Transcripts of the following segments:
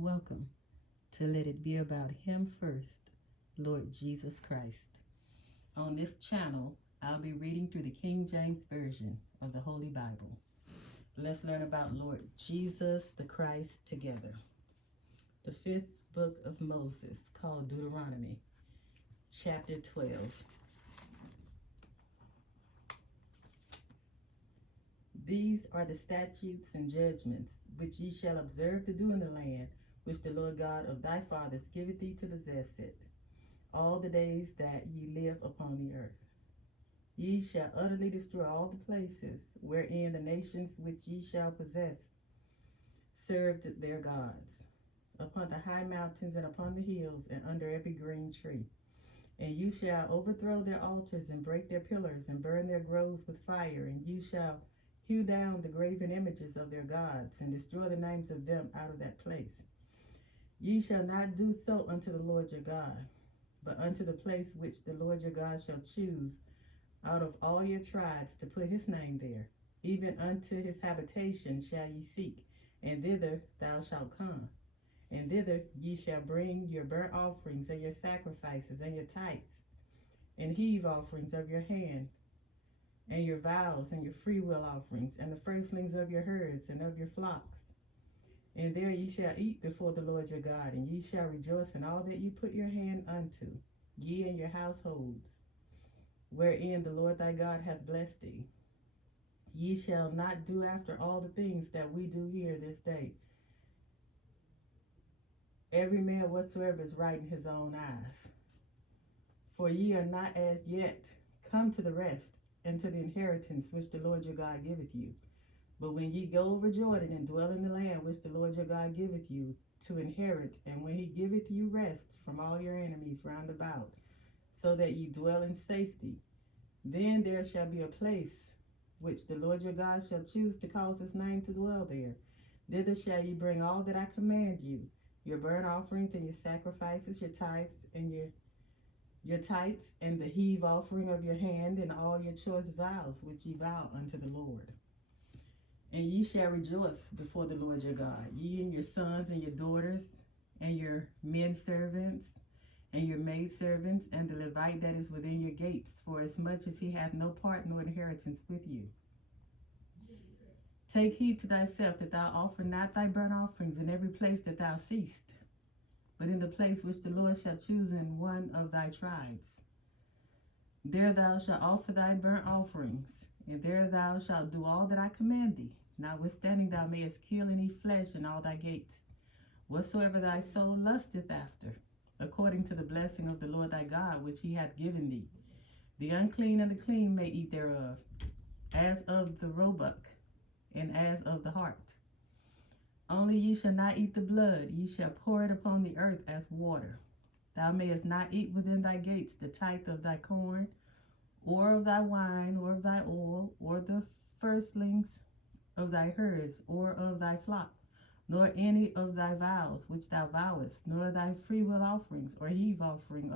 Welcome to Let It Be About Him First, Lord Jesus Christ. On this channel, I'll be reading through the King James Version of the Holy Bible. Let's learn about Lord Jesus the Christ together. The fifth book of Moses, called Deuteronomy, chapter 12. These are the statutes and judgments which ye shall observe to do in the land which the Lord God of thy fathers giveth thee to possess it, all the days that ye live upon the earth. Ye shall utterly destroy all the places wherein the nations which ye shall possess served their gods, upon the high mountains and upon the hills and under every green tree. And you shall overthrow their altars and break their pillars and burn their groves with fire, and you shall hew down the graven images of their gods and destroy the names of them out of that place. Ye shall not do so unto the Lord your God, but unto the place which the Lord your God shall choose out of all your tribes to put his name there, even unto his habitation shall ye seek, and thither thou shalt come. And thither ye shall bring your burnt offerings and your sacrifices and your tithes, and heave offerings of your hand, and your vows and your freewill offerings, and the firstlings of your herds and of your flocks. And there ye shall eat before the Lord your God, and ye shall rejoice in all that ye put your hand unto, ye and your households, wherein the Lord thy God hath blessed thee. Ye shall not do after all the things that we do here this day, every man whatsoever is right in his own eyes. For ye are not as yet come to the rest and to the inheritance which the Lord your God giveth you. But when ye go over Jordan and dwell in the land which the Lord your God giveth you to inherit, and when he giveth you rest from all your enemies round about, so that ye dwell in safety, then there shall be a place which the Lord your God shall choose to cause his name to dwell there. Thither shall ye bring all that I command you, your burnt offerings and your sacrifices, your tithes and your tithes, and the heave offering of your hand, and all your choice vows which ye vow unto the Lord. And ye shall rejoice before the Lord your God, ye and your sons and your daughters, and your men servants, and your maid servants, and the Levite that is within your gates, for as much as he hath no part nor inheritance with you. Take heed to thyself that thou offer not thy burnt offerings in every place that thou seest, but in the place which the Lord shall choose in one of thy tribes. There thou shalt offer thy burnt offerings, and there thou shalt do all that I command thee. Notwithstanding thou mayest kill and eat flesh in all thy gates, whatsoever thy soul lusteth after, according to the blessing of the Lord thy God, which he hath given thee. The unclean and the clean may eat thereof, as of the roebuck, and as of the hart. Only ye shall not eat the blood, ye shall pour it upon the earth as water. Thou mayest not eat within thy gates the tithe of thy corn, or of thy wine, or of thy oil, or the firstlings of thy herds, or of thy flock, nor any of thy vows which thou vowest, nor thy freewill offerings, or heave offering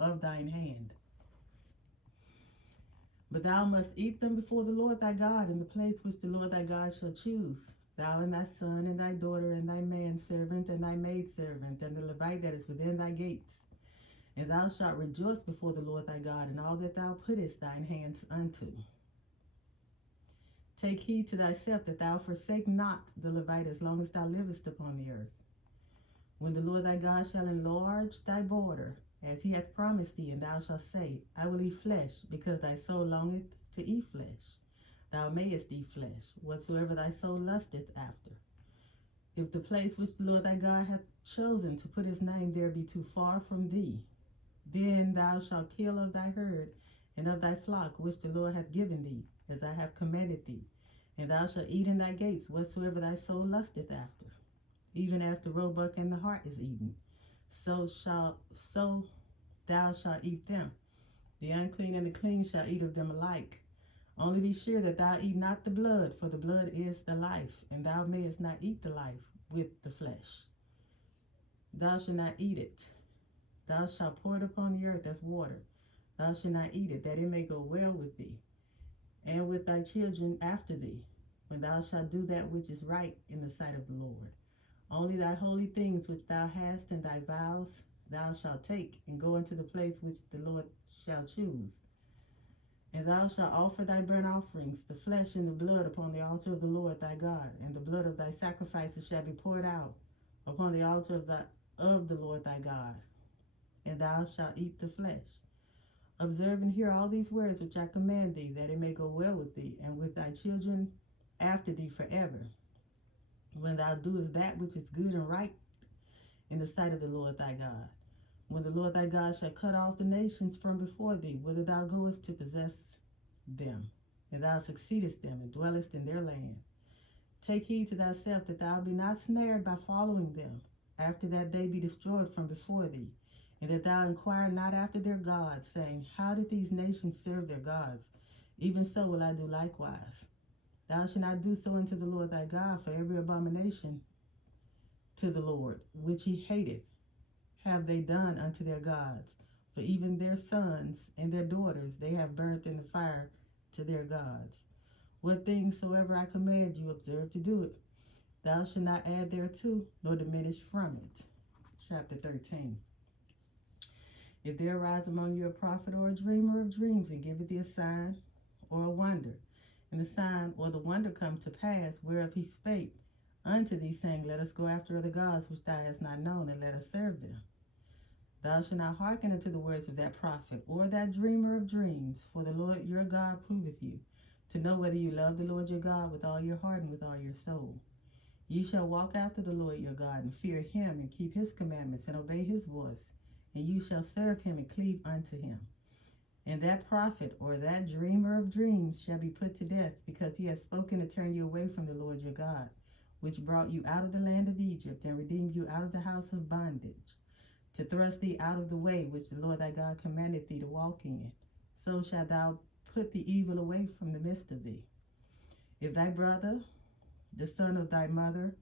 of thine hand. But thou must eat them before the Lord thy God in the place which the Lord thy God shall choose, thou and thy son and thy daughter and thy manservant and thy maidservant and the Levite that is within thy gates. And thou shalt rejoice before the Lord thy God in all that thou puttest thine hands unto. Take heed to thyself that thou forsake not the Levite as long as thou livest upon the earth. When the Lord thy God shall enlarge thy border, as he hath promised thee, and thou shalt say, I will eat flesh, because thy soul longeth to eat flesh. Thou mayest eat flesh, whatsoever thy soul lusteth after. If the place which the Lord thy God hath chosen to put his name there be too far from thee, then thou shalt kill of thy herd and of thy flock which the Lord hath given thee, as I have commanded thee. And thou shalt eat in thy gates whatsoever thy soul lusteth after, even as the roebuck and the hart is eaten. So thou shalt eat them. The unclean and the clean shall eat of them alike. Only be sure that thou eat not the blood, for the blood is the life, and thou mayest not eat the life with the flesh. Thou shalt not eat it. Thou shalt pour it upon the earth as water. Thou shalt not eat it, that it may go well with thee, and with thy children after thee, when thou shalt do that which is right in the sight of the Lord. Only thy holy things which thou hast and thy vows thou shalt take, and go into the place which the Lord shall choose. And thou shalt offer thy burnt offerings, the flesh and the blood, upon the altar of the Lord thy God, and the blood of thy sacrifices shall be poured out upon the altar of the Lord thy God, and thou shalt eat the flesh. Observe and hear all these words which I command thee, that it may go well with thee, and with thy children after thee forever, when thou doest that which is good and right in the sight of the Lord thy God. When the Lord thy God shall cut off the nations from before thee, whither thou goest to possess them, and thou succeedest them, and dwellest in their land. Take heed to thyself that thou be not snared by following them, after that they be destroyed from before thee, and that thou inquire not after their gods, saying, How did these nations serve their gods? Even so will I do likewise. Thou shalt not do so unto the Lord thy God, for every abomination to the Lord, which he hateth, have they done unto their gods. For even their sons and their daughters they have burnt in the fire to their gods. What things soever I command you, observe to do it. Thou shalt not add thereto, nor diminish from it. Chapter 13. If there arise among you a prophet or a dreamer of dreams, and giveth thee a sign or a wonder, and the sign or the wonder come to pass, whereof he spake unto thee, saying, Let us go after other gods which thou hast not known, and let us serve them. Thou shalt not hearken unto the words of that prophet or that dreamer of dreams, for the Lord your God proveth you, to know whether you love the Lord your God with all your heart and with all your soul. Ye shall walk after the Lord your God, and fear him, and keep his commandments, and obey his voice, and you shall serve him and cleave unto him. And that prophet or that dreamer of dreams shall be put to death, because he has spoken to turn you away from the Lord your God, which brought you out of the land of Egypt, and redeemed you out of the house of bondage, to thrust thee out of the way which the Lord thy God commanded thee to walk in. So shalt thou put the evil away from the midst of thee. If thy brother, the son of thy mother,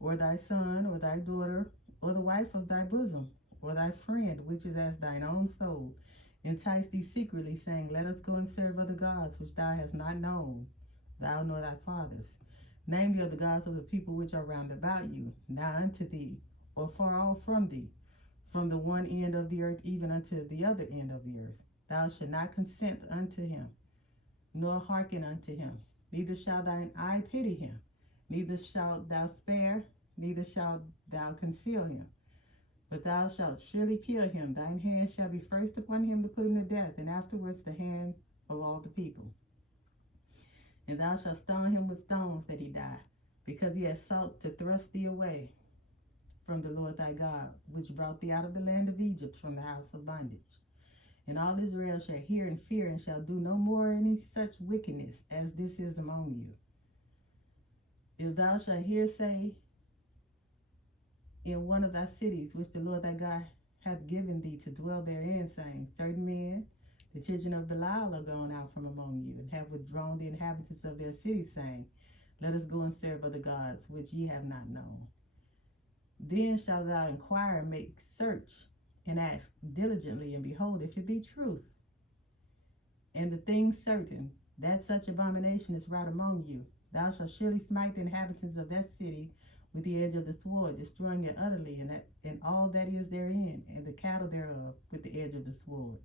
or thy son, or thy daughter, or the wife of thy bosom, or thy friend, which is as thine own soul, entice thee secretly, saying, Let us go and serve other gods which thou hast not known, thou nor thy fathers, namely of the gods of the people which are round about you, nigh unto thee, or far off from thee, from the one end of the earth even unto the other end of the earth. Thou shalt not consent unto him, nor hearken unto him. Neither shall thine eye pity him, neither shalt thou spare, neither shalt thou conceal him. But thou shalt surely kill him. Thine hand shall be first upon him to put him to death, and afterwards the hand of all the people. And thou shalt stone him with stones that he die, because he has sought to thrust thee away from the Lord thy God, which brought thee out of the land of Egypt, from the house of bondage. And all Israel shall hear and fear, and shall do no more any such wickedness as this is among you. If thou shalt hear say in one of thy cities, which the Lord thy God hath given thee to dwell therein, saying, Certain men, the children of Belial, are gone out from among you, and have withdrawn the inhabitants of their cities, saying, Let us go and serve other gods, which ye have not known. Then shalt thou inquire and make search, and ask diligently, and behold, if it be truth, and the thing certain, that such abomination is wrought among you, thou shalt surely smite the inhabitants of that city with the edge of the sword, destroying it utterly, and all that is therein, and the cattle thereof, with the edge of the sword.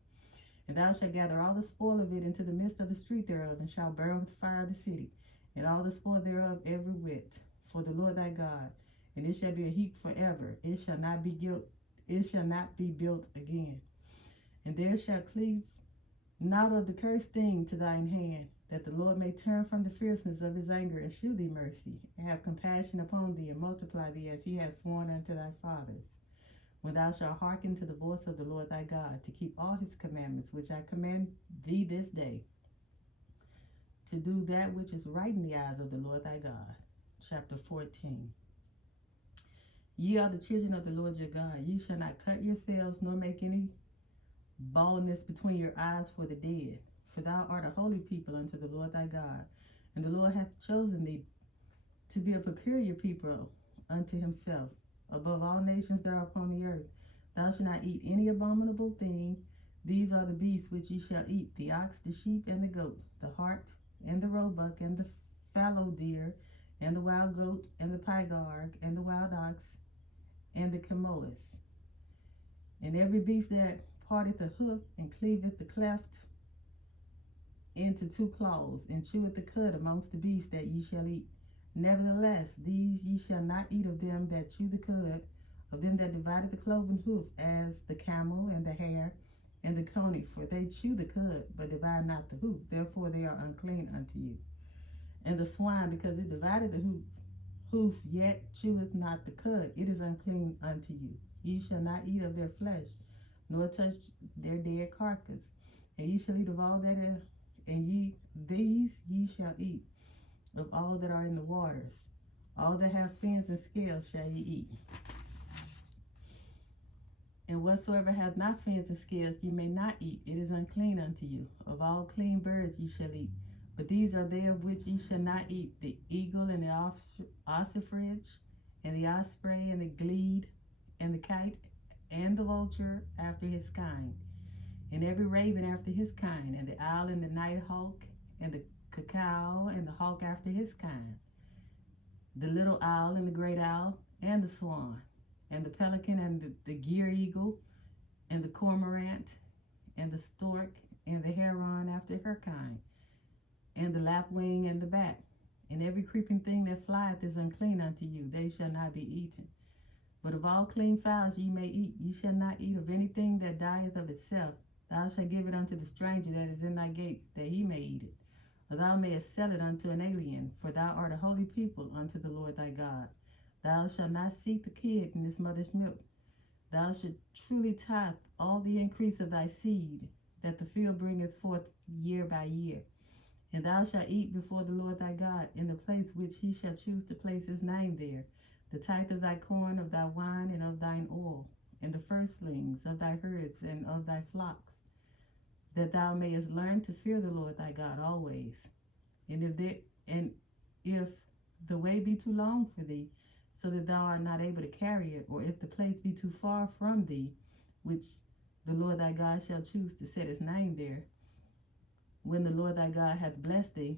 And thou shalt gather all the spoil of it into the midst of the street thereof, and shalt burn with fire the city, and all the spoil thereof every whit, for the Lord thy God. And it shall be a heap forever. It shall not be built again. And there shall cleave not of the cursed thing to thine hand, that the Lord may turn from the fierceness of his anger, and shew thee mercy, and have compassion upon thee, and multiply thee as he hath sworn unto thy fathers. When thou shalt hearken to the voice of the Lord thy God, to keep all his commandments, which I command thee this day, to do that which is right in the eyes of the Lord thy God. Chapter 14. Ye are the children of the Lord your God. Ye shall not cut yourselves, nor make any baldness between your eyes for the dead. For thou art a holy people unto the Lord thy God. And the Lord hath chosen thee to be a peculiar people unto himself, above all nations that are upon the earth. Thou shalt not eat any abominable thing. These are the beasts which ye shall eat, the ox, the sheep, and the goat, the hart, and the roebuck, and the fallow deer, and the wild goat, and the pygarg, and the wild ox, and the camoes, and every beast that parteth the hoof, and cleaveth the cleft into two claws, and cheweth the cud amongst the beasts that ye shall eat. Nevertheless, these ye shall not eat of them that chew the cud, of them that divided the cloven hoof, as the camel, and the hare, and the coney, for they chew the cud, but divide not the hoof, therefore they are unclean unto you. And the swine, because it divided the hoof, yet cheweth not the cud, it is unclean unto you. Ye shall not eat of their flesh, nor touch their dead carcass. And ye shall eat of all that are, and these ye shall eat of all that are in the waters. All that have fins and scales shall ye eat. And whatsoever hath not fins and scales ye may not eat, it is unclean unto you. Of all clean birds ye shall eat. But these are they of which ye shall not eat: the eagle, and the ossifrage, and the osprey, and the glede, and the kite, and the vulture after his kind, and every raven after his kind, and the owl, and the night hawk, and the cacao, and the hawk after his kind, the little owl, and the great owl, and the swan, and the pelican, and the gier eagle, and the cormorant, and the stork, and the heron after her kind, and the lapwing, and the bat, and every creeping thing that flieth is unclean unto you, they shall not be eaten. But of all clean fowls ye may eat. Ye shall not eat of anything that dieth of itself. Thou shalt give it unto the stranger that is in thy gates, that he may eat it. Or thou mayest sell it unto an alien, for thou art a holy people unto the Lord thy God. Thou shalt not seek the kid in his mother's milk. Thou shalt truly tithe all the increase of thy seed, that the field bringeth forth year by year. And thou shalt eat before the Lord thy God in the place which he shall choose to place his name there, the tithe of thy corn, of thy wine, and of thine oil, and the firstlings of thy herds and of thy flocks, that thou mayest learn to fear the Lord thy God always. And if the way be too long for thee, so that thou art not able to carry it, or if the place be too far from thee, which the Lord thy God shall choose to set his name there, when the Lord thy God hath blessed thee,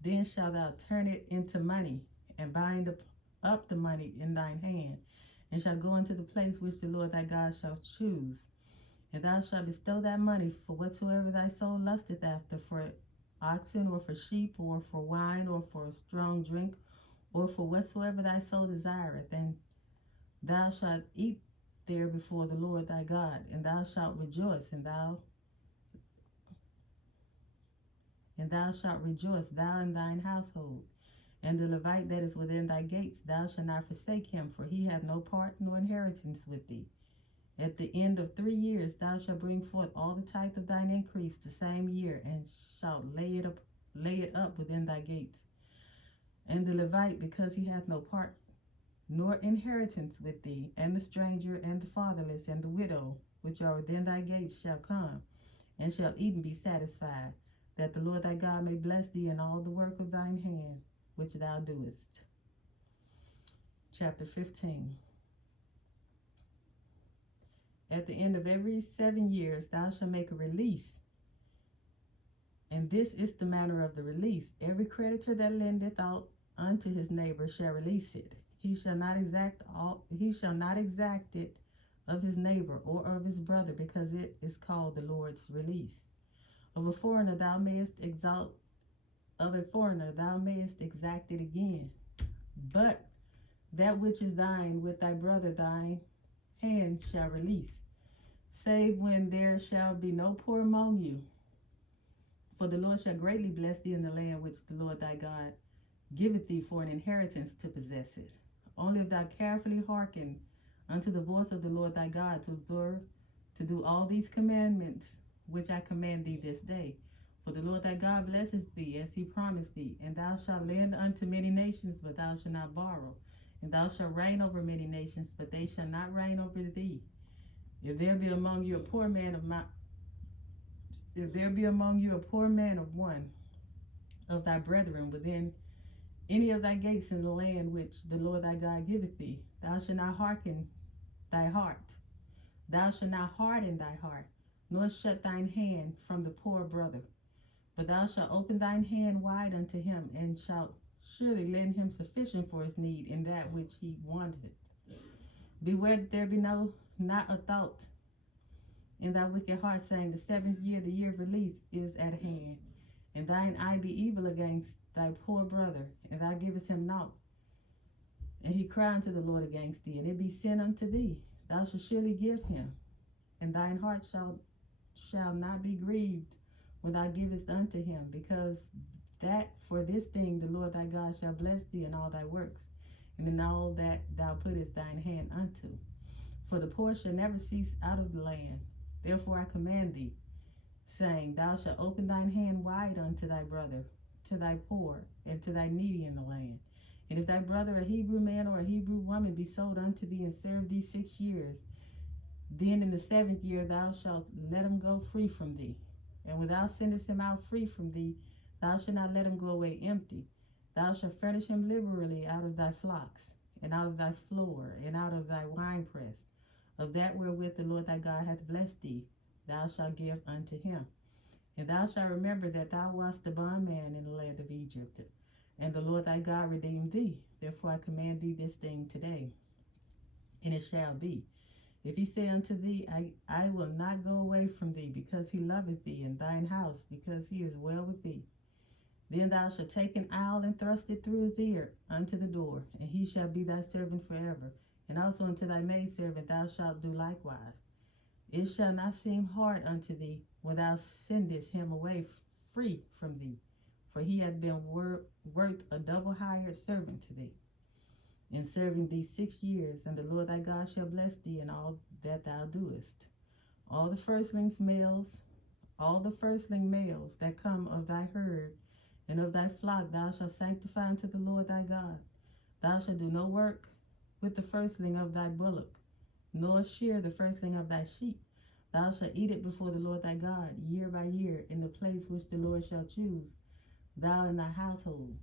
then shalt thou turn it into money, and bind up the money in thine hand, and shalt go into the place which the Lord thy God shall choose. And thou shalt bestow that money for whatsoever thy soul lusteth after, for oxen, or for sheep, or for wine, or for strong drink, or for whatsoever thy soul desireth. And thou shalt eat there before the Lord thy God, and thou shalt rejoice, thou and thine household. And the Levite that is within thy gates, thou shalt not forsake him, for he hath no part nor inheritance with thee. At the end of 3 years thou shalt bring forth all the tithe of thine increase the same year, and shalt lay it up within thy gates. And the Levite, because he hath no part nor inheritance with thee, and the stranger, and the fatherless, and the widow, which are within thy gates, shall come, and shall eat and be satisfied, that the Lord thy God may bless thee in all the work of thine hand, which thou doest. Chapter 15. At the end of every 7 years thou shalt make a release. And this is the manner of the release: every creditor that lendeth out unto his neighbor shall release it. He shall not exact it of his neighbor or of his brother, because it is called the Lord's release. Of a foreigner thou mayest exact it again. But that which is thine with thy brother thine hand shall release, save when there shall be no poor among you. For the Lord shall greatly bless thee in the land which the Lord thy God giveth thee for an inheritance to possess it. Only if thou carefully hearken unto the voice of the Lord thy God, to observe to do all these commandments which I command thee this day. For the Lord thy God blesseth thee as he promised thee. And thou shalt lend unto many nations, but thou shalt not borrow. And thou shalt reign over many nations, but they shall not reign over thee. If there be among you a poor man of one of thy brethren within any of thy gates in the land which the Lord thy God giveth thee, thou shalt not harden thy heart, nor shut thine hand from the poor brother, but thou shalt open thine hand wide unto him, and shalt surely lend him sufficient for his need in that which he wanted. Beware that there be not a thought in thy wicked heart, saying, the 7th year, the year of release, is at hand, and thine eye be evil against thy poor brother, and thou givest him naught. And he cry unto the Lord against thee, and it be sin unto thee. Thou shalt surely give him, and thine heart shall not be grieved when thou givest unto him, because that for this thing the Lord thy God shall bless thee in all thy works, and in all that thou puttest thine hand unto. For the poor shall never cease out of the land. Therefore I command thee, saying, thou shalt open thine hand wide unto thy brother, to thy poor, and to thy needy in the land. And if thy brother, a Hebrew man or a Hebrew woman, be sold unto thee and serve thee 6 years, then in the 7th year thou shalt let him go free from thee. And when thou sendest him out free from thee, thou shalt not let him go away empty. Thou shalt furnish him liberally out of thy flocks, and out of thy floor, and out of thy winepress. Of that wherewith the Lord thy God hath blessed thee, thou shalt give unto him. And thou shalt remember that thou wast a bondman in the land of Egypt, and the Lord thy God redeemed thee. Therefore I command thee this thing today. And it shall be, if he say unto thee, I will not go away from thee, because he loveth thee, and thine house, because he is well with thee, then thou shalt take an awl and thrust it through his ear unto the door, and he shall be thy servant forever. And also unto thy maidservant thou shalt do likewise. It shall not seem hard unto thee when thou sendest him away free from thee, for he hath been worth a double hired servant to thee, in serving thee 6 years. And the Lord thy God shall bless thee in all that thou doest. All the firstling males that come of thy herd and of thy flock thou shalt sanctify unto the Lord thy God. Thou shalt do no work with the firstling of thy bullock, nor shear the firstling of thy sheep. Thou shalt eat it before the Lord thy God, year by year, in the place which the Lord shall choose, thou and thy household.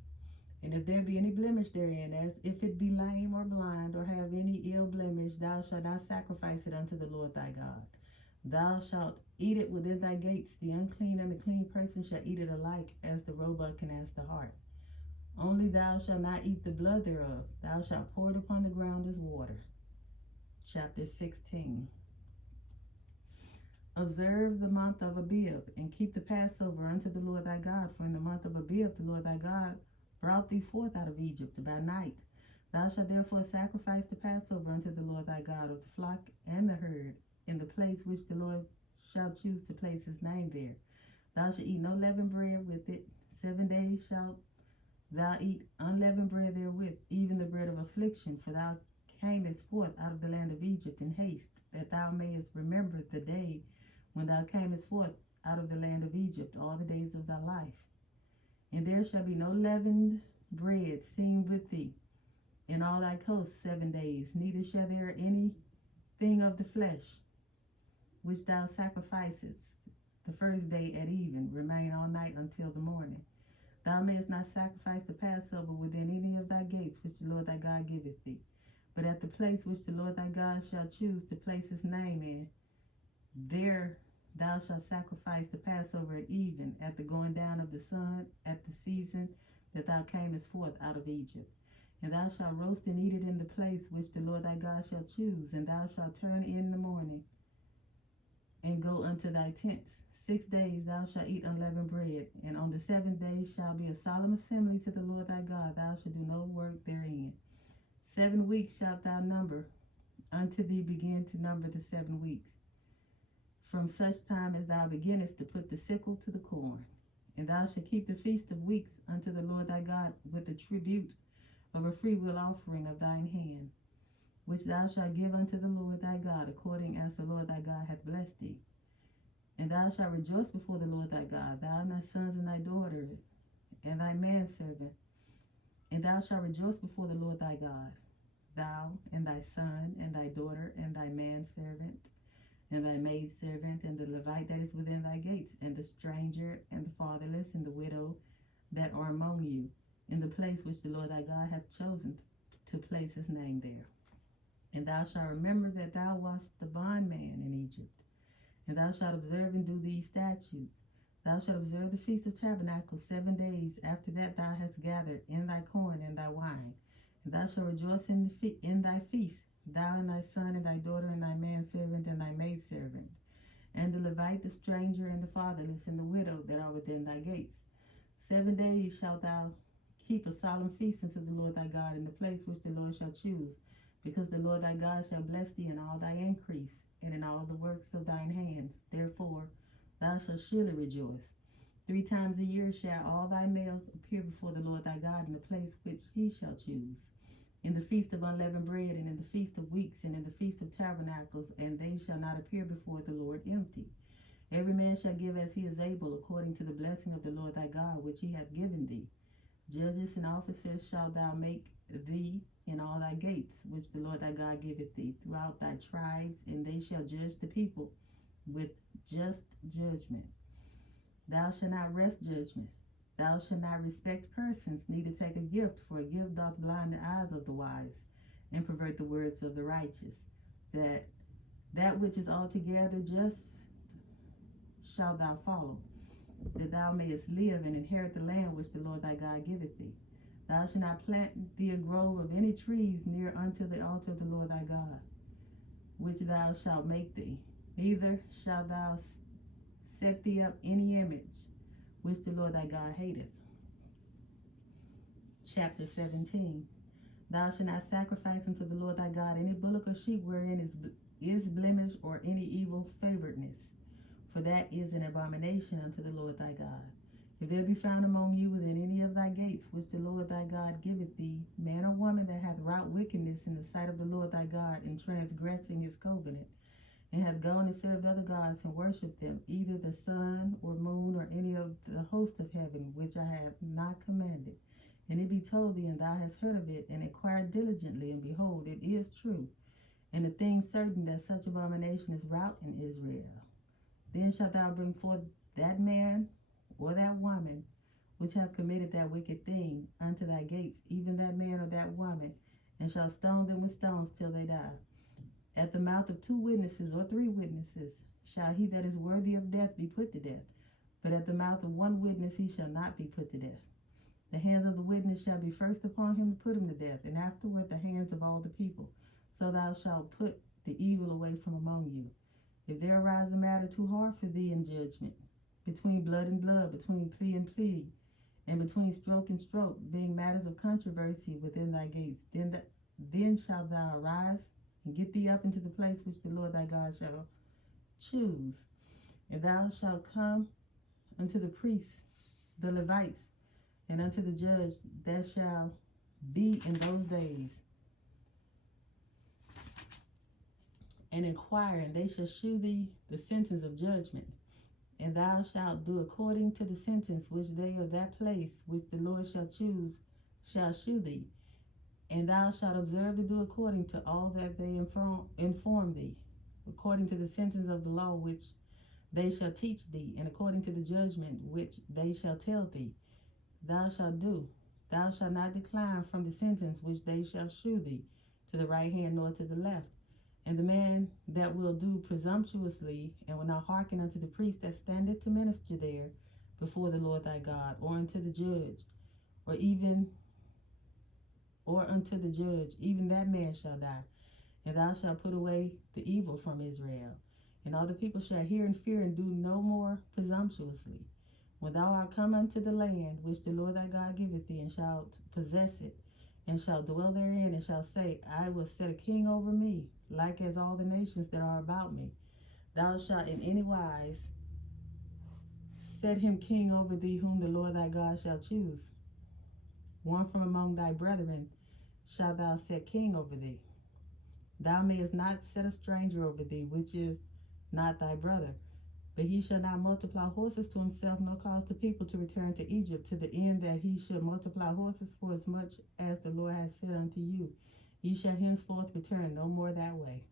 And if there be any blemish therein, as if it be lame or blind, or have any ill blemish, thou shalt not sacrifice it unto the Lord thy God. Thou shalt eat it within thy gates. The unclean and the clean person shall eat it alike, as the roebuck and as the hart. Only thou shalt not eat the blood thereof. Thou shalt pour it upon the ground as water. Chapter 16. Observe the month of Abib, and keep the Passover unto the Lord thy God. For in the month of Abib the Lord thy God brought thee forth out of Egypt by night. Thou shalt therefore sacrifice the Passover unto the Lord thy God of the flock and the herd, in the place which the Lord shall choose to place his name there. Thou shalt eat no leavened bread with it. 7 days shalt thou eat unleavened bread therewith, even the bread of affliction, for thou camest forth out of the land of Egypt in haste, that thou mayest remember the day when thou camest forth out of the land of Egypt all the days of thy life. And there shall be no leavened bread seen with thee in all thy coasts 7 days, neither shall there anything of the flesh which thou sacrificest the first day at even remain all night until the morning. Thou mayest not sacrifice the Passover within any of thy gates which the Lord thy God giveth thee, but at the place which the Lord thy God shall choose to place his name in, there thou shalt sacrifice the Passover at even, at the going down of the sun, at the season that thou camest forth out of Egypt. And thou shalt roast and eat it in the place which the Lord thy God shall choose, and thou shalt turn in the morning and go unto thy tents. 6 days thou shalt eat unleavened bread, and on the 7th day shall be a solemn assembly to the Lord thy God. Thou shalt do no work therein. 7 weeks shalt thou number, unto thee begin to number the 7 weeks, from such time as thou beginnest to put the sickle to the corn. And thou shalt keep the feast of weeks unto the Lord thy God with the tribute of a freewill offering of thine hand, which thou shalt give unto the Lord thy God, according as the Lord thy God hath blessed thee. And thou shalt rejoice before the Lord thy God, thou and thy sons and thy daughters, and thy manservant. And thou shalt rejoice before the Lord thy God, thou and thy son and thy daughter and thy manservant and thy maidservant, and the Levite that is within thy gates, and the stranger and the fatherless and the widow that are among you, in the place which the Lord thy God hath chosen to place his name there. And thou shalt remember that thou wast the bondman in Egypt, and thou shalt observe and do these statutes. Thou shalt observe the feast of tabernacles 7 days. After that thou hast gathered in thy corn and thy wine. And thou shalt rejoice in thy feast, thou and thy son and thy daughter and thy manservant and thy maidservant, and the Levite, the stranger, and the fatherless, and the widow that are within thy gates. 7 days shalt thou keep a solemn feast unto the Lord thy God in the place which the Lord shall choose, because the Lord thy God shall bless thee in all thy increase, and in all the works of thine hands. Therefore thou shalt surely rejoice. 3 times a year shall all thy males appear before the Lord thy God in the place which he shall choose, in the feast of unleavened bread, and in the feast of weeks, and in the feast of tabernacles, and they shall not appear before the Lord empty. Every man shall give as he is able, according to the blessing of the Lord thy God, which he hath given thee. Judges and officers shalt thou make thee in all thy gates, which the Lord thy God giveth thee, throughout thy tribes, and they shall judge the people with just judgment. Thou shalt not wrest judgment. Thou shalt not respect persons, neither take a gift, for a gift doth blind the eyes of the wise, and pervert the words of the righteous. That which is altogether just shalt thou follow, that thou mayest live and inherit the land which the Lord thy God giveth thee. Thou shalt not plant thee a grove of any trees near unto the altar of the Lord thy God, which thou shalt make thee, neither shalt thou set thee up any image, which the Lord thy God hateth. Chapter 17. Thou shalt not sacrifice unto the Lord thy God any bullock or sheep wherein is blemish or any evil favoredness, for that is an abomination unto the Lord thy God. If there be found among you within any of thy gates, which the Lord thy God giveth thee, man or woman that hath wrought wickedness in the sight of the Lord thy God, in transgressing his covenant, and hath gone and served other gods and worshipped them, either the sun or moon or any of the host of heaven, which I have not commanded, and it be told thee, and thou hast heard of it, and inquired diligently, and behold, it is true, and the thing certain that such abomination is wrought in Israel, then shalt thou bring forth that man or that woman which have committed that wicked thing unto thy gates, even that man or that woman, and shalt stone them with stones till they die. At the mouth of 2 witnesses or 3 witnesses shall he that is worthy of death be put to death, but at the mouth of 1 witness he shall not be put to death. The hands of the witness shall be first upon him to put him to death, and afterward the hands of all the people. So thou shalt put the evil away from among you. If there arise a matter too hard for thee in judgment, between blood and blood, between plea and plea, and between stroke and stroke, being matters of controversy within thy gates, then shalt thou arise and get thee up into the place which the Lord thy God shall choose. And thou shalt come unto the priests, the Levites, and unto the judge that shall be in those days, and inquire, and they shall shew thee the sentence of judgment. And thou shalt do according to the sentence which they of that place which the Lord shall choose shall shew thee. And thou shalt observe to do according to all that they inform thee, according to the sentence of the law which they shall teach thee, and according to the judgment which they shall tell thee. Thou shalt do. Thou shalt not decline from the sentence which they shall shew thee, to the right hand nor to the left. And the man that will do presumptuously, and will not hearken unto the priest that standeth to minister there before the Lord thy God, or unto the judge, even that man shall die. And thou shalt put away the evil from Israel. And all the people shall hear and fear, and do no more presumptuously. When thou art come unto the land which the Lord thy God giveth thee, and shalt possess it, and shalt dwell therein, and shalt say, I will set a king over me, like as all the nations that are about me. Thou shalt in any wise set him king over thee, whom the Lord thy God shall choose. One from among thy brethren shalt thou set king over thee. Thou mayest not set a stranger over thee, which is not thy brother. But he shall not multiply horses to himself, nor cause the people to return to Egypt, to the end that he should multiply horses, for as much as the Lord hath said unto you. Ye shall henceforth return no more that way.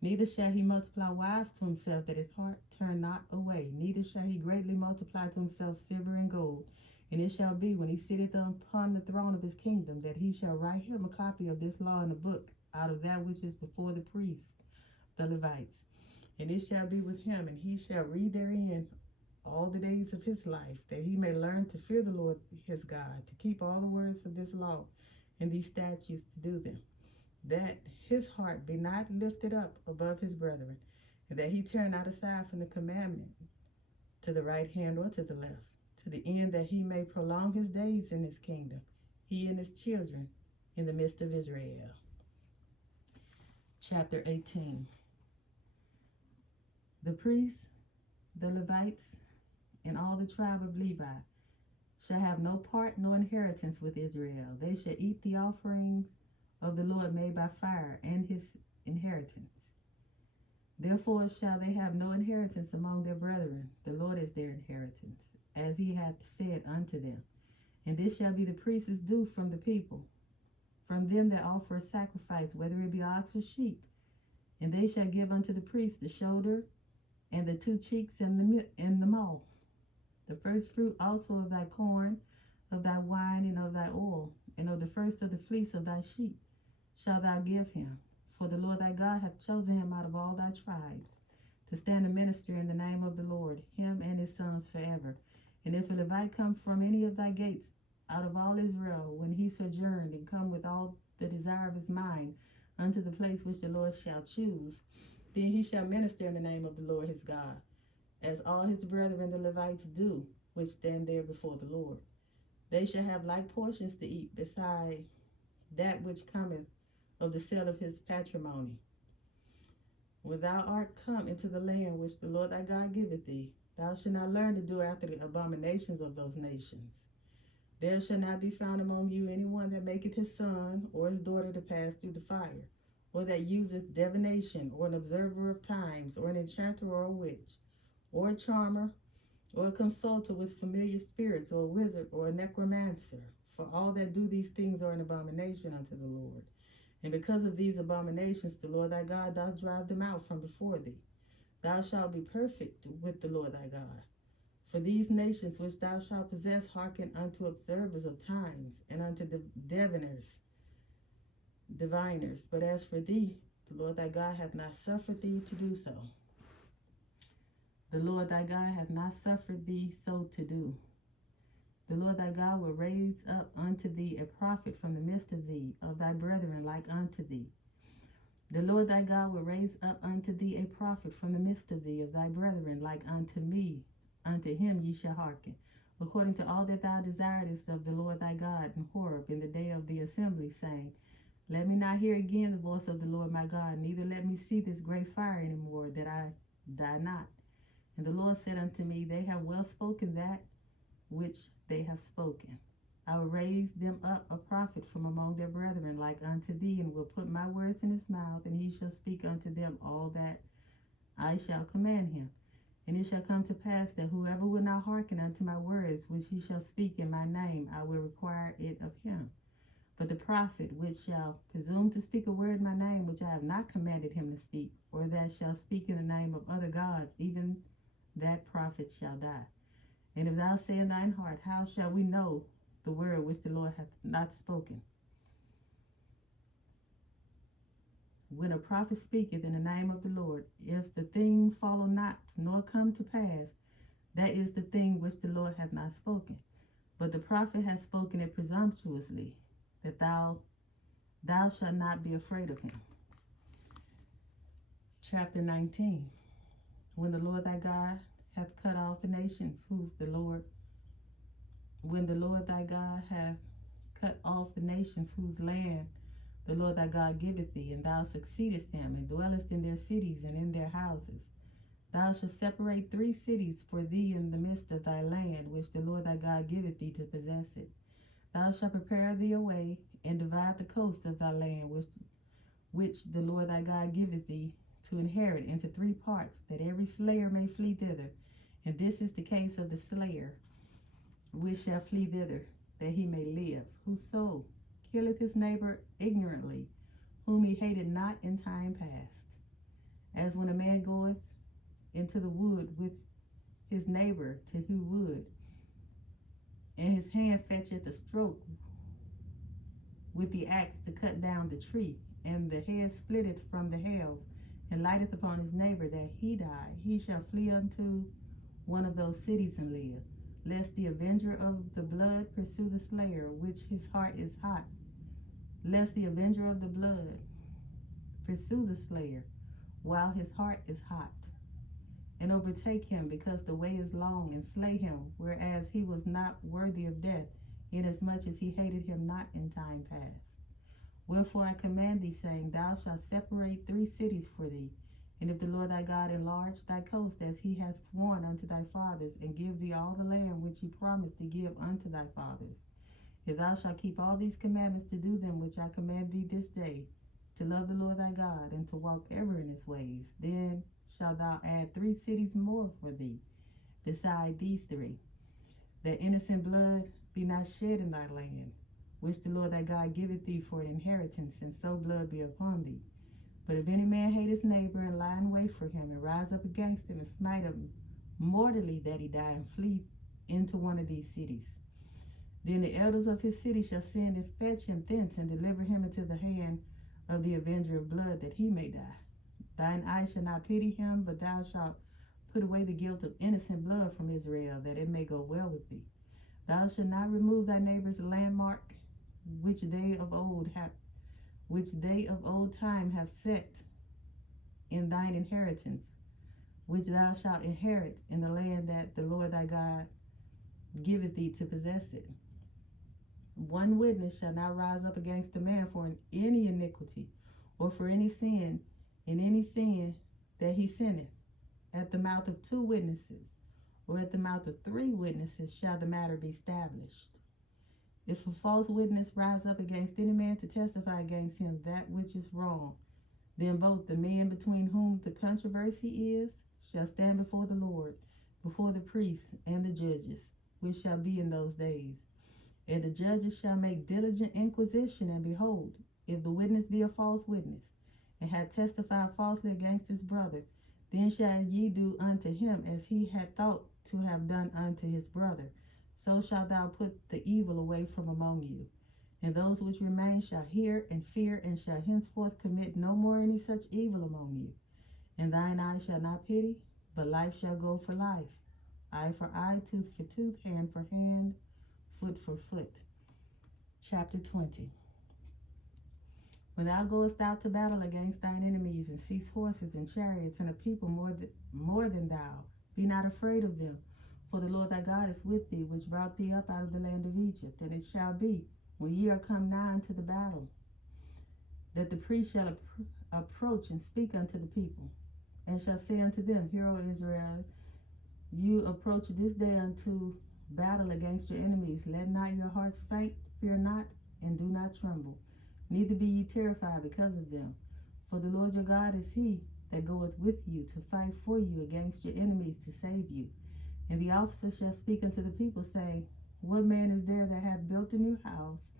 Neither shall he multiply wives to himself, that his heart turn not away. Neither shall he greatly multiply to himself silver and gold. And it shall be, when he sitteth upon the throne of his kingdom, that he shall write him a copy of this law in a book, out of that which is before the priests, the Levites. And it shall be with him, and he shall read therein all the days of his life, that he may learn to fear the Lord his God, to keep all the words of this law and these statutes to do them, that his heart be not lifted up above his brethren, and that he turn not aside from the commandment to the right hand or to the left, to the end that he may prolong his days in his kingdom, he and his children in the midst of Israel. Chapter 18. The priests, the Levites, and all the tribe of Levi shall have no part nor inheritance with Israel. They shall eat the offerings of the Lord made by fire and his inheritance. Therefore shall they have no inheritance among their brethren. The Lord is their inheritance, as he hath said unto them. And this shall be the priest's due from the people, from them that offer a sacrifice, whether it be ox or sheep. And they shall give unto the priest the shoulder, and the 2 cheeks, and the maw. The first fruit also of thy corn, of thy wine, and of thy oil, and of the first of the fleece of thy sheep shalt thou give him. For the Lord thy God hath chosen him out of all thy tribes, to stand a minister in the name of the Lord, him and his sons forever. And if a Levite come from any of thy gates out of all Israel, when he sojourned, and come with all the desire of his mind unto the place which the Lord shall choose, then he shall minister in the name of the Lord his God, as all his brethren the Levites do, which stand there before the Lord. They shall have like portions to eat, beside that which cometh of the sale of his patrimony. When thou art come into the land which the Lord thy God giveth thee, thou shalt not learn to do after the abominations of those nations. There shall not be found among you anyone that maketh his son or his daughter to pass through the fire, or that useth divination, or an observer of times, or an enchanter, or a witch, or a charmer, or a consulter with familiar spirits, or a wizard, or a necromancer. For all that do these things are an abomination unto the Lord. And because of these abominations, the Lord thy God doth drive them out from before thee. Thou shalt be perfect with the Lord thy God. For these nations which thou shalt possess hearken unto observers of times, and unto diviners. But as for thee, the Lord thy God hath not suffered thee to do so. The Lord thy God hath not suffered thee so to do. The Lord thy God will raise up unto thee a prophet from the midst of thee, of thy brethren like unto thee. The Lord thy God will raise up unto thee a prophet from the midst of thee, of thy brethren like unto me. Unto him ye shall hearken, according to all that thou desiredest of the Lord thy God in Horeb in the day of the assembly, saying, Let me not hear again the voice of the Lord my God, neither let me see this great fire any more, that I die not. And the Lord said unto me, They have well spoken that which they have spoken. I will raise them up a prophet from among their brethren like unto thee, and will put my words in his mouth, and he shall speak unto them all that I shall command him. And it shall come to pass that whoever will not hearken unto my words, which he shall speak in my name, I will require it of him. But the prophet which shall presume to speak a word in my name, which I have not commanded him to speak, or that shall speak in the name of other gods, even that prophet shall die. And if thou say in thine heart, How shall we know the word which the Lord hath not spoken? When a prophet speaketh in the name of the Lord, if the thing follow not, nor come to pass, that is the thing which the Lord hath not spoken. But the prophet hath spoken it presumptuously, that thou shalt not be afraid of him. Chapter 19. When the Lord thy God hath cut off the nations, when the Lord thy God hath cut off the nations whose land the Lord thy God giveth thee, and thou succeedest them, and dwellest in their cities and in their houses, thou shalt separate 3 cities for thee in the midst of thy land, which the Lord thy God giveth thee to possess it. Thou shalt prepare thee a way, and divide the coast of thy land, which the Lord thy God giveth thee to inherit, into 3 parts, that every slayer may flee thither. And this is the case of the slayer, which shall flee thither, that he may live. Whoso killeth his neighbor ignorantly, whom he hated not in time past, as when a man goeth into the wood with his neighbor to hew wood, and his hand fetcheth a stroke with the axe to cut down the tree, and the head splitteth from the helve, and lighteth upon his neighbor that he die, he shall flee unto one of those cities and live, lest the avenger of the blood pursue the slayer, which his heart is hot. Lest the avenger of the blood pursue the slayer, while his heart is hot, and overtake him, because the way is long, and slay him, whereas he was not worthy of death, inasmuch as he hated him not in time past. Wherefore I command thee, saying, Thou shalt separate 3 cities for thee. And if the Lord thy God enlarge thy coast, as he hath sworn unto thy fathers, and give thee all the land which he promised to give unto thy fathers, if thou shalt keep all these commandments to do them which I command thee this day, to love the Lord thy God, and to walk ever in his ways, then shalt thou add 3 cities more for thee, beside these 3, that innocent blood be not shed in thy land, which the Lord thy God giveth thee for an inheritance, and so blood be upon thee. But if any man hate his neighbor, and lie in wait for him, and rise up against him, and smite him mortally that he die, and flee into one of these cities, then the elders of his city shall send and fetch him thence, and deliver him into the hand of the avenger of blood, that he may die. Thine eye shall not pity him, but thou shalt put away the guilt of innocent blood from Israel, that it may go well with thee. Thou shalt not remove thy neighbor's landmark, which they of old time have set in thine inheritance, which thou shalt inherit in the land that the Lord thy God giveth thee to possess it. One witness shall not rise up against a man for any iniquity, or for any sin, in any sin that he sinneth. At the mouth of 2 witnesses, or at the mouth of 3 witnesses, shall the matter be established. If a false witness rise up against any man to testify against him that which is wrong, then both the men between whom the controversy is shall stand before the Lord, before the priests and the judges, which shall be in those days. And the judges shall make diligent inquisition, and behold, if the witness be a false witness, and hath testified falsely against his brother, then shall ye do unto him as he had thought to have done unto his brother. So shalt thou put the evil away from among you. And those which remain shall hear and fear, and shall henceforth commit no more any such evil among you. And thine eye shall not pity, but life shall go for life, eye for eye, tooth for tooth, hand for hand, foot for foot. Chapter 20. When thou goest out to battle against thine enemies, and seest horses and chariots, and a people more than thou, be not afraid of them. For the Lord thy God is with thee, which brought thee up out of the land of Egypt. And it shall be, when ye are come nigh unto the battle, that the priest shall approach and speak unto the people, and shall say unto them, Hear, O Israel, you approach this day unto battle against your enemies. Let not your hearts faint, fear not, and do not tremble. Neither be ye terrified because of them. For the Lord your God is he that goeth with you to fight for you against your enemies, to save you. And the officer shall speak unto the people, saying, What man is there that hath built a new house,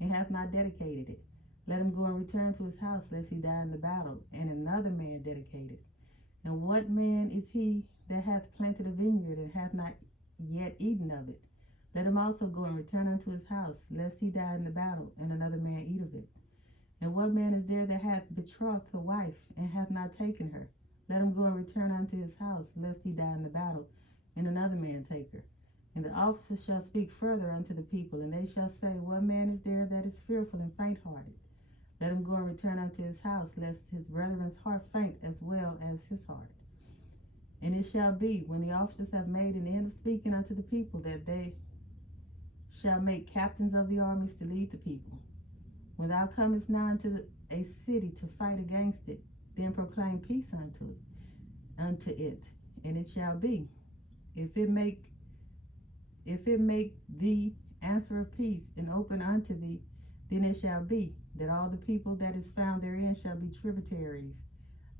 and hath not dedicated it? Let him go and return to his house, lest he die in the battle, and another man dedicate it. And what man is he that hath planted a vineyard, and hath not yet eaten of it? Let him also go and return unto his house, lest he die in the battle, and another man eat of it. And what man is there that hath betrothed a wife, and hath not taken her? Let him go and return unto his house, lest he die in the battle, and another man take her. And the officers shall speak further unto the people, and they shall say, What man is there that is fearful and faint-hearted? Let him go and return unto his house, lest his brethren's heart faint as well as his heart. And it shall be, when the officers have made an end of speaking unto the people, that they shall make captains of the armies to lead the people. When thou comest nigh unto a city to fight against it, then proclaim peace unto it. And it shall be, if it make thee answer of peace and open unto thee, then it shall be that all the people that is found therein shall be tributaries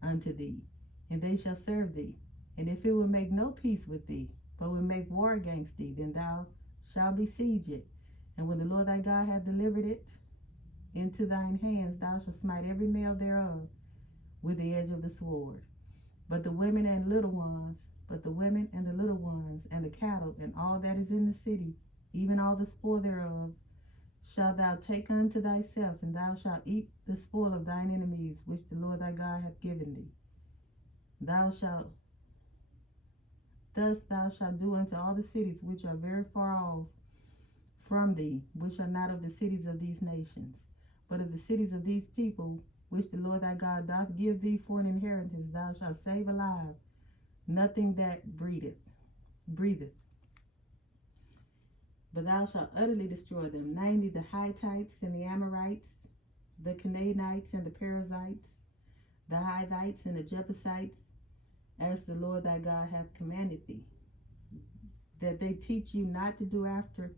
unto thee, and they shall serve thee. And if it will make no peace with thee, but will make war against thee, then thou shalt besiege it. And when the Lord thy God hath delivered it into thine hands, thou shalt smite every male thereof with the edge of the sword. But the women and the little ones, and the cattle, and all that is in the city, even all the spoil thereof, shalt thou take unto thyself, and thou shalt eat the spoil of thine enemies, which the Lord thy God hath given thee. Thou Thus thou shalt do unto all the cities which are very far off from thee, which are not of the cities of these nations, but of the cities of these people, which the Lord thy God doth give thee for an inheritance. Thou shalt save alive nothing that breatheth. But thou shalt utterly destroy them, namely the Hittites and the Amorites, the Canaanites and the Perizzites, the Hivites and the Jebusites, as the Lord thy God hath commanded thee, that they teach you not to do after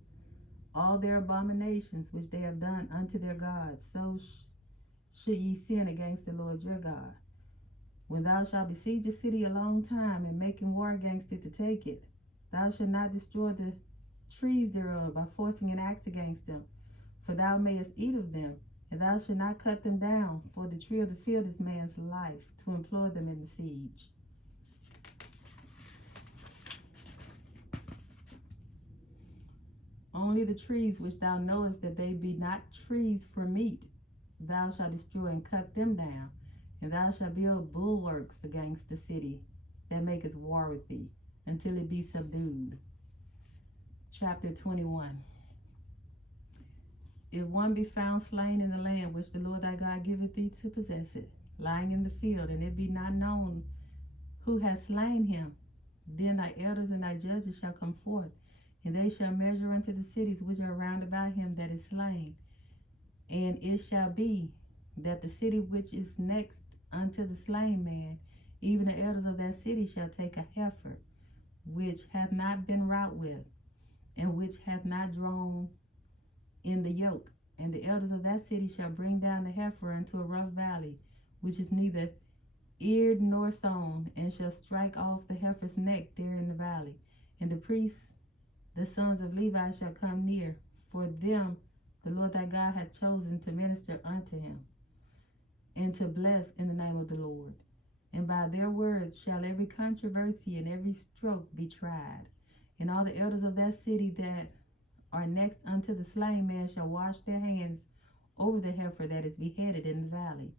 all their abominations which they have done unto their gods. So should ye sin against the Lord your God. When thou shalt besiege a city a long time, and making war against it to take it, thou shalt not destroy the trees thereof by forcing an axe against them, for thou mayest eat of them, and thou shalt not cut them down, for the tree of the field is man's life, to employ them in the siege. Only the trees which thou knowest that they be not trees for meat, thou shalt destroy and cut them down, and thou shalt build bulwarks against the city that maketh war with thee, until it be subdued. Chapter 21. If one be found slain in the land which the Lord thy God giveth thee to possess it, lying in the field, and it be not known who has slain him, then thy elders and thy judges shall come forth, and they shall measure unto the cities which are round about him that is slain. And it shall be that the city which is next unto the slain man, even the elders of that city shall take a heifer, which hath not been wrought with, and which hath not drawn in the yoke. And the elders of that city shall bring down the heifer into a rough valley, which is neither eared nor sown, and shall strike off the heifer's neck there in the valley. And the priests, the sons of Levi, shall come near, for them the Lord thy God hath chosen to minister unto him, and to bless in the name of the Lord. And by their words shall every controversy and every stroke be tried. And all the elders of that city that are next unto the slain man shall wash their hands over the heifer that is beheaded in the valley.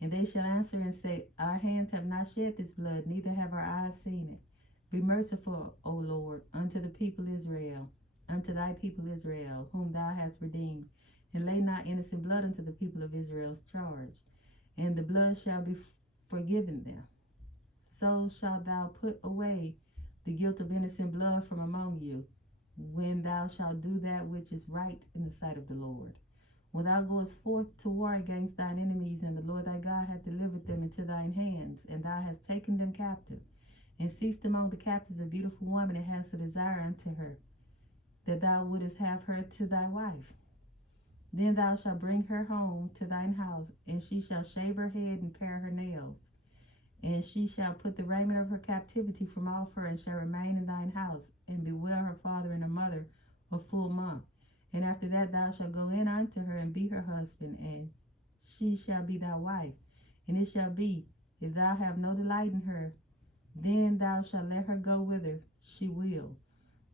And they shall answer and say, Our hands have not shed this blood, neither have our eyes seen it. Be merciful, O Lord, unto the people Israel, unto thy people Israel, whom thou hast redeemed, and lay not innocent blood unto the people of Israel's charge, and the blood shall be forgiven them. So shalt thou put away the guilt of innocent blood from among you, when thou shalt do that which is right in the sight of the Lord. When thou goest forth to war against thine enemies, and the Lord thy God hath delivered them into thine hands, and thou hast taken them captive, and seest among the captives a beautiful woman, and hast a desire unto her, that thou wouldest have her to thy wife. Then thou shalt bring her home to thine house, and she shall shave her head and pare her nails. And she shall put the raiment of her captivity from off her, and shall remain in thine house, and bewail her father and her mother a full month. And after that thou shalt go in unto her, and be her husband, and she shall be thy wife. And it shall be, if thou have no delight in her, then thou shalt let her go whither she will,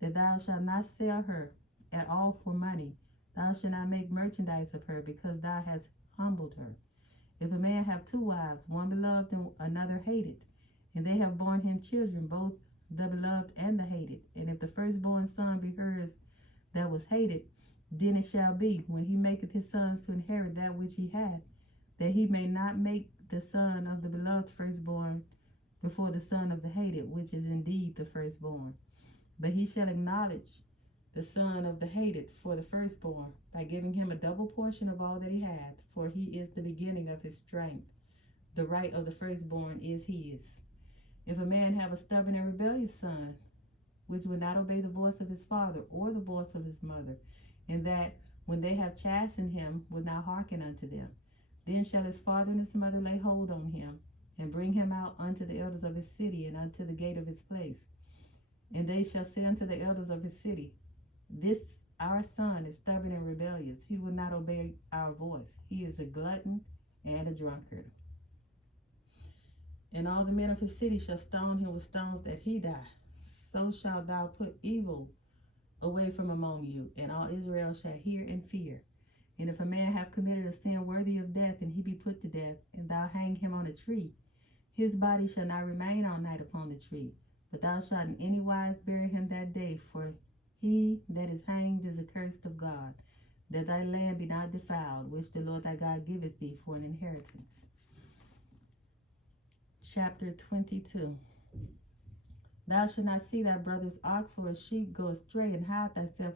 that thou shalt not sell her at all for money. Thou shalt not make merchandise of her, because thou hast humbled her. If a man have two wives, one beloved and another hated, and they have borne him children, both the beloved and the hated, and if the firstborn son be hers that was hated, then it shall be, when he maketh his sons to inherit that which he hath, that he may not make the son of the beloved firstborn before the son of the hated, which is indeed the firstborn. But he shall acknowledge the son of the hated for the firstborn, by giving him a double portion of all that he hath, for he is the beginning of his strength. The right of the firstborn is his. If a man have a stubborn and rebellious son, which will not obey the voice of his father or the voice of his mother, and that, when they have chastened him, will not hearken unto them, then shall his father and his mother lay hold on him, and bring him out unto the elders of his city, and unto the gate of his place. And they shall say unto the elders of his city, This our son is stubborn and rebellious. He will not obey our voice. He is a glutton and a drunkard. And all the men of his city shall stone him with stones, that he die. So shalt thou put evil away from among you, and all Israel shall hear and fear. And if a man have committed a sin worthy of death, and he be put to death, and thou hang him on a tree, his body shall not remain all night upon the tree, But thou shalt in any wise bury him that day, for he that is hanged is accursed of God, that thy land be not defiled, which the Lord thy God giveth thee for an inheritance. Chapter 22. Thou shalt not see thy brother's ox or sheep go astray, and hide thyself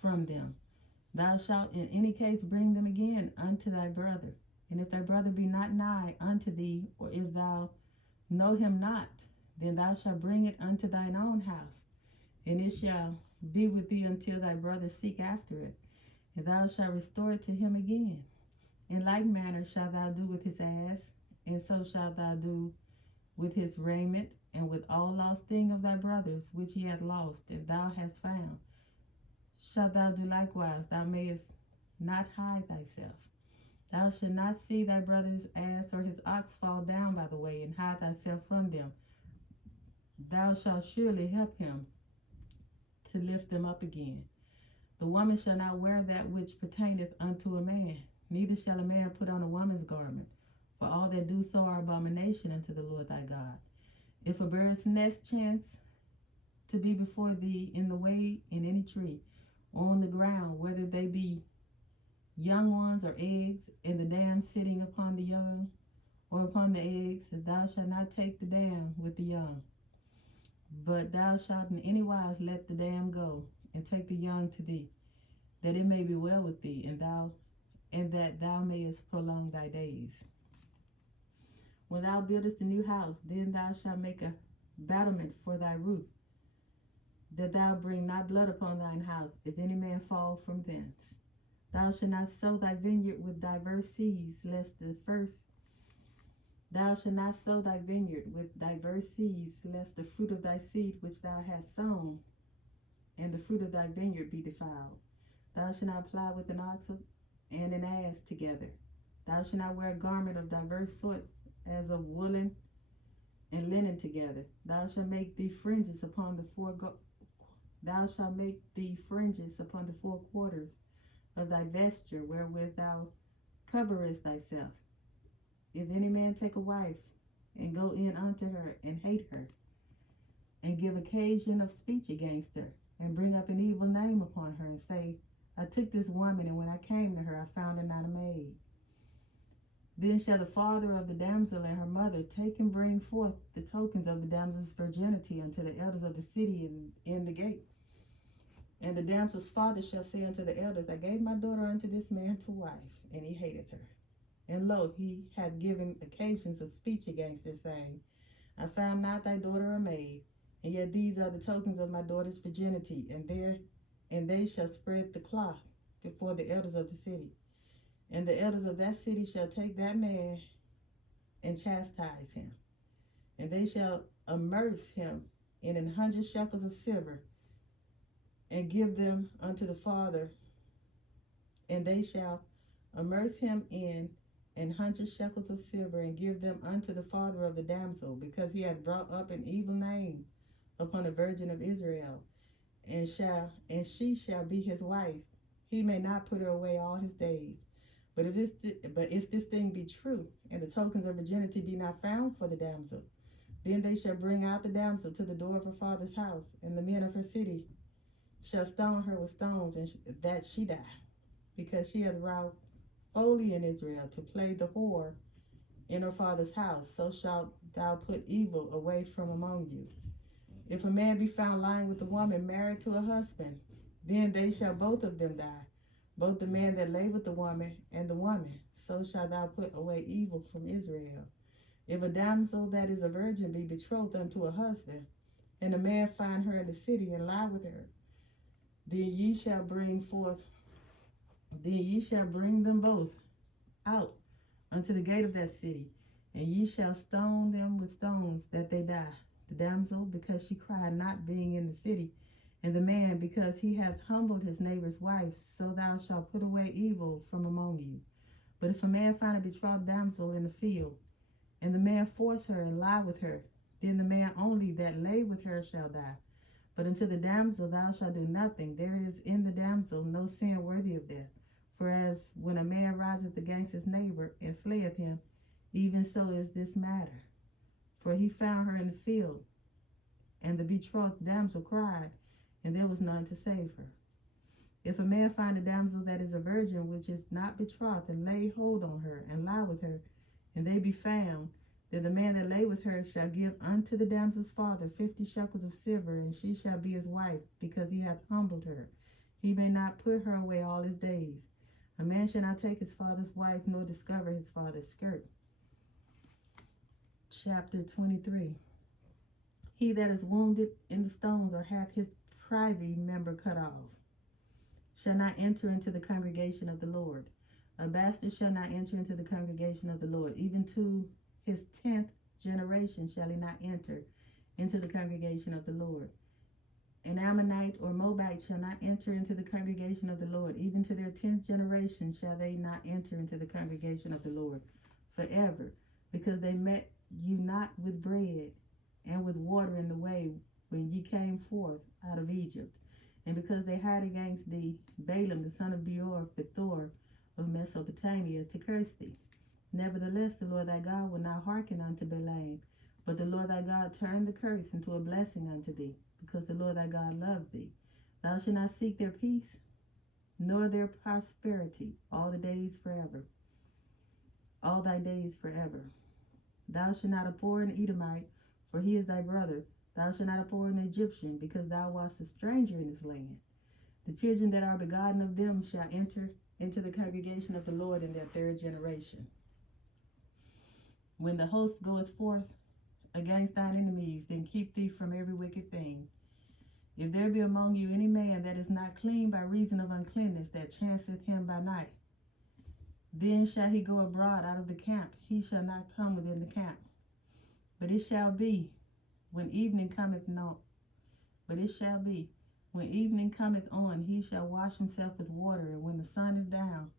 from them. Thou shalt in any case bring them again unto thy brother. And if thy brother be not nigh unto thee, or if thou know him not, then thou shalt bring it unto thine own house, and it shall be with thee until thy brother seek after it, and thou shalt restore it to him again. In like manner shalt thou do with his ass, and so shalt thou do with his raiment, and with all lost thing of thy brother's, which he hath lost, and thou hast found. Shalt thou do likewise, thou mayest not hide thyself. Thou shalt not see thy brother's ass or his ox fall down by the way, and hide thyself from them. Thou shalt surely help him to lift them up again. The woman shall not wear that which pertaineth unto a man, neither shall a man put on a woman's garment, for all that do so are abomination unto the Lord thy God. If a bird's nest chance to be before thee in the way in any tree, or on the ground, whether they be young ones or eggs, and the dam sitting upon the young or upon the eggs, thou shalt not take the dam with the young, but thou shalt in any wise let the dam go, and take the young to thee, that it may be well with thee, and that thou mayest prolong thy days. When thou buildest a new house, then thou shalt make a battlement for thy roof, that thou bring not blood upon thine house, if any man fall from thence. Thou shalt not sow thy vineyard with diverse seeds, lest the fruit of thy seed which thou hast sown, and the fruit of thy vineyard be defiled. Thou shalt not plow with an ox and an ass together. Thou shalt not wear a garment of diverse sorts, as of woolen and linen together. Thou shalt make thee fringes upon the four quarters of thy vesture, wherewith thou coverest thyself. If any man take a wife, and go in unto her, and hate her, and give occasion of speech against her, and bring up an evil name upon her, and say, I took this woman, and when I came to her, I found her not a maid. Then shall the father of the damsel and her mother take and bring forth the tokens of the damsel's virginity unto the elders of the city in the gate. And the damsel's father shall say unto the elders, I gave my daughter unto this man to wife, and he hateth her. And lo, he had given occasions of speech against her, saying, I found not thy daughter a maid, and yet these are the tokens of my daughter's virginity, and they shall spread the cloth before the elders of the city. And the elders of that city shall take that man and chastise him, and they shall immerse him in 100 shekels of silver, and give them unto the father, and they shall immerse him in 100 shekels of silver, and give them unto the father of the damsel, because he hath brought up an evil name upon a virgin of Israel, and she shall be his wife. He may not put her away all his days. But if this thing be true, and the tokens of virginity be not found for the damsel, then they shall bring out the damsel to the door of her father's house, and the men of her city shall stone her with stones, and that she die, because she hath wrought folly in Israel, to play the whore in her father's house. So shalt thou put evil away from among you. If a man be found lying with a woman married to a husband, then they shall both of them die, both the man that lay with the woman and the woman. So shalt thou put away evil from Israel. If a damsel that is a virgin be betrothed unto a husband, and a man find her in the city and lie with her, then ye shall bring them both out unto the gate of that city, and ye shall stone them with stones, that they die. The damsel, because she cried not, being in the city, and the man, because he hath humbled his neighbor's wife. So thou shalt put away evil from among you. But if a man find a betrothed damsel in the field, and the man force her and lie with her, then the man only that lay with her shall die. But unto the damsel thou shalt do nothing. There is in the damsel no sin worthy of death. For as when a man riseth against his neighbor and slayeth him, even so is this matter. For he found her in the field, And the betrothed damsel cried, and there was none to save her. If a man find a damsel that is a virgin, which is not betrothed, and lay hold on her, and lie with her, and they be found, then the man that lay with her shall give unto the damsel's father 50 shekels of silver, and she shall be his wife, because he hath humbled her. He may not put her away all his days. A man shall not take his father's wife, nor discover his father's skirt. Chapter 23. He that is wounded in the stones, or hath his privy member cut off, shall not enter into the congregation of the Lord. A bastard shall not enter into the congregation of the Lord. Even to his 10th generation shall he not enter into the congregation of the Lord. An Ammonite or Moabite shall not enter into the congregation of the Lord. Even to their 10th generation shall they not enter into the congregation of the Lord forever, because they met you not with bread and with water in the way when ye came forth out of Egypt, and because they hired against thee Balaam the son of Beor, Bethor of Mesopotamia, to curse thee. Nevertheless, the Lord thy God will not hearken unto Balaam, but the Lord thy God turned the curse into a blessing unto thee, because the Lord thy God loved thee. Thou shalt not seek their peace, nor their prosperity all the days forever, all thy days forever. Thou shalt not abhor an Edomite, for he is thy brother. Thou shalt not abhor an Egyptian, because thou wast a stranger in his land. The children that are begotten of them shall enter into the congregation of the Lord in their 3rd generation. When the host goeth forth against thine enemies, then keep thee from every wicked thing. If there be among you any man that is not clean by reason of uncleanness, that chanceth him by night, then shall he go abroad out of the camp. He shall not come within the camp. But it shall be, when evening cometh on, he shall wash himself with water, and when the sun is down,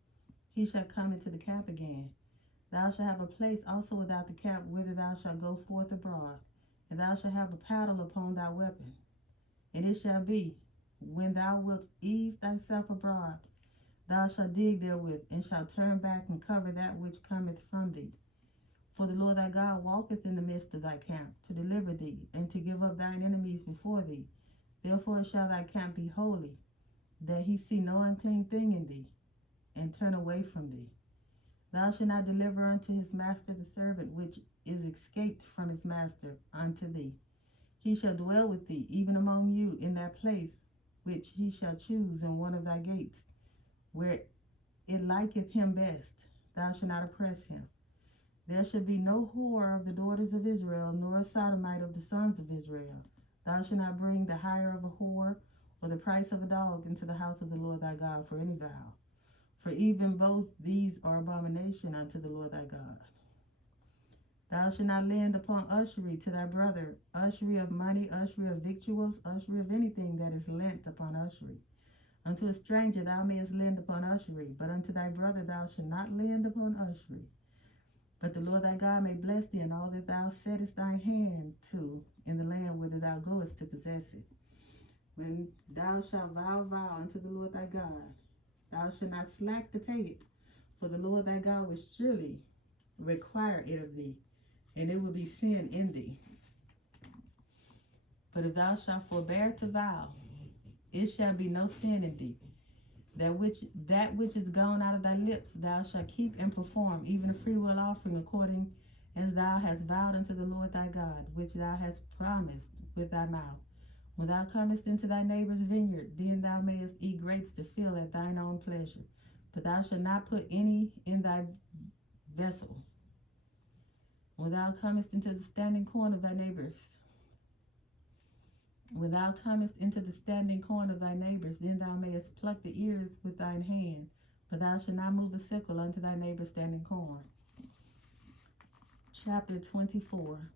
he shall come into the camp again. Thou shalt have a place also without the camp, whither thou shalt go forth abroad, and thou shalt have a paddle upon thy weapon. And it shall be, when thou wilt ease thyself abroad, thou shalt dig therewith, and shalt turn back and cover that which cometh from thee. For the Lord thy God walketh in the midst of thy camp, to deliver thee, and to give up thine enemies before thee. Therefore shall thy camp be holy, that he see no unclean thing in thee, and turn away from thee. Thou shalt not deliver unto his master the servant which is escaped from his master unto thee. He shall dwell with thee, even among you, in that place which he shall choose in one of thy gates, where it liketh him best. Thou shalt not oppress him. There shall be no whore of the daughters of Israel, nor a sodomite of the sons of Israel. Thou shalt not bring the hire of a whore, or the price of a dog, into the house of the Lord thy God for any vow. For even both these are abomination unto the Lord thy God. Thou shalt not lend upon usury to thy brother, usury of money, usury of victuals, usury of anything that is lent upon usury. Unto a stranger thou mayest lend upon usury, but unto thy brother thou shalt not lend upon usury. But the Lord thy God may bless thee in all that thou settest thine hand to in the land whither thou goest to possess it. When thou shalt vow a vow unto the Lord thy God, thou shalt not slack to pay it, for the Lord thy God will surely require it of thee, and it will be sin in thee. But if thou shalt forbear to vow, it shall be no sin in thee. That which is gone out of thy lips thou shalt keep and perform, even a freewill offering, according as thou hast vowed unto the Lord thy God, which thou hast promised with thy mouth. When thou comest into thy neighbor's vineyard, then thou mayest eat grapes to fill at thine own pleasure. But thou shalt not put any in thy vessel. When thou comest into the standing corn of thy neighbors, then thou mayest pluck the ears with thine hand, but thou shalt not move the sickle unto thy neighbor's standing corn. Chapter 24.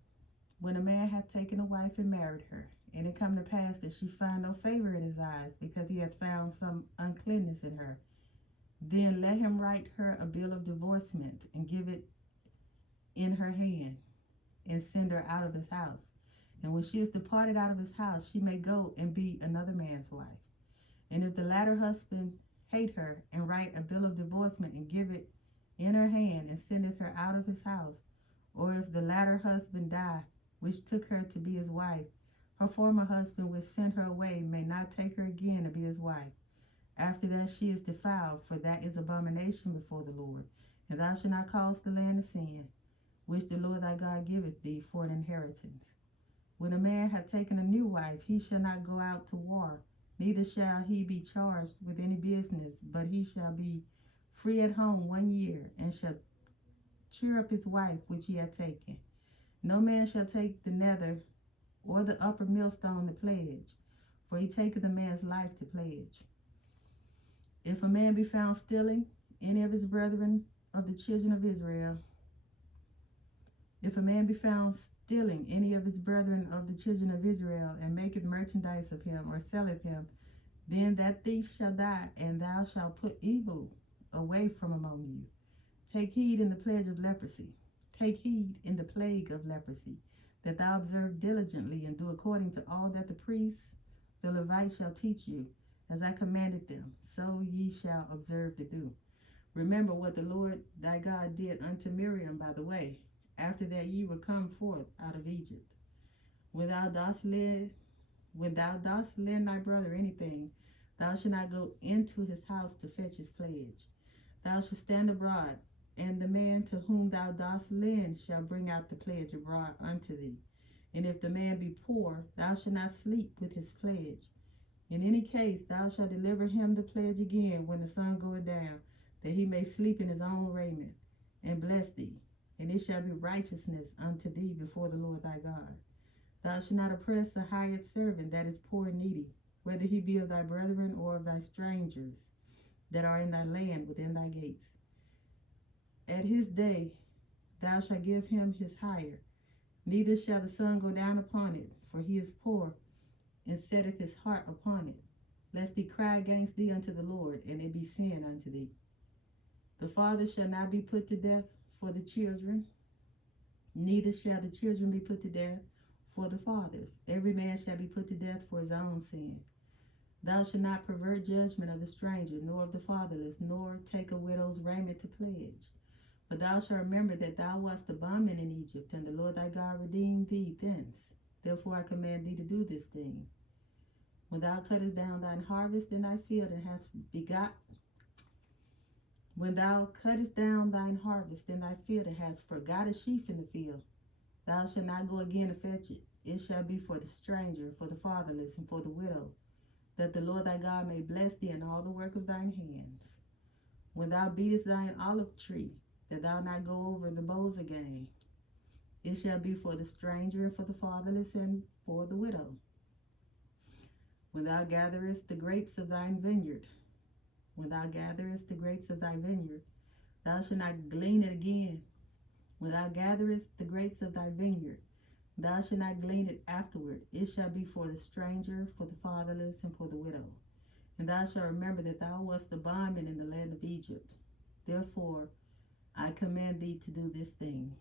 When a man hath taken a wife and married her, and it come to pass that she find no favor in his eyes, because he hath found some uncleanness in her, then let him write her a bill of divorcement, and give it in her hand, and send her out of his house. And when she is departed out of his house, she may go and be another man's wife. And if the latter husband hate her, and write a bill of divorcement, and give it in her hand, and sendeth her out of his house, or if the latter husband die, which took her to be his wife, her former husband which sent her away may not take her again to be his wife. After that she is defiled, for that is abomination before the Lord. And thou shalt not cause the land to sin, which the Lord thy God giveth thee for an inheritance. When a man hath taken a new wife, he shall not go out to war, neither shall he be charged with any business, but he shall be free at home 1 year, and shall cheer up his wife which he hath taken. No man shall take the nether or the upper millstone to pledge, for he taketh a man's life to pledge. If a man be found stealing any of his brethren of the children of Israel, if a man be found stealing any of his brethren of the children of Israel, and maketh merchandise of him, or selleth him, then that thief shall die, and thou shalt put evil away from among you. Take heed in the pledge of leprosy. Take heed in the plague of leprosy, that thou observe diligently, and do according to all that the priests, the Levites, shall teach you, as I commanded them, so ye shall observe to do. Remember what the Lord thy God did unto Miriam by the way, after that ye were come forth out of Egypt. When thou dost lend thy brother anything, thou shalt not go into his house to fetch his pledge. Thou shalt stand abroad, and the man to whom thou dost lend shall bring out the pledge abroad unto thee. And if the man be poor, thou shalt not sleep with his pledge. In any case, thou shalt deliver him the pledge again when the sun goeth down, that he may sleep in his own raiment, and bless thee. And it shall be righteousness unto thee before the Lord thy God. Thou shalt not oppress a hired servant that is poor and needy, whether he be of thy brethren or of thy strangers that are in thy land within thy gates. At his day thou shalt give him his hire, neither shall the sun go down upon it, for he is poor, and setteth his heart upon it, lest he cry against thee unto the Lord, and it be sin unto thee. The father shall not be put to death for the children, neither shall the children be put to death for the fathers. Every man shall be put to death for his own sin. Thou shalt not pervert judgment of the stranger, nor of the fatherless, nor take a widow's raiment to pledge. But thou shalt remember that thou wast a bondman in Egypt, and the Lord thy God redeemed thee thence. Therefore I command thee to do this thing. When thou cuttest down thine harvest in thy field, and hast forgot a sheaf in the field, thou shalt not go again to fetch it. It shall be for the stranger, for the fatherless, and for the widow, that the Lord thy God may bless thee in all the work of thine hands. When thou beatest thine olive tree, that thou not go over the boughs again, it shall be for the stranger, and for the fatherless, and for the widow. When thou gatherest the grapes of thine vineyard, thou shalt not glean it again. When thou gatherest the grapes of thy vineyard, thou shalt not glean it afterward. It shall be for the stranger, for the fatherless, and for the widow. And thou shalt remember that thou wast a bondman in the land of Egypt. Therefore I command thee to do this thing.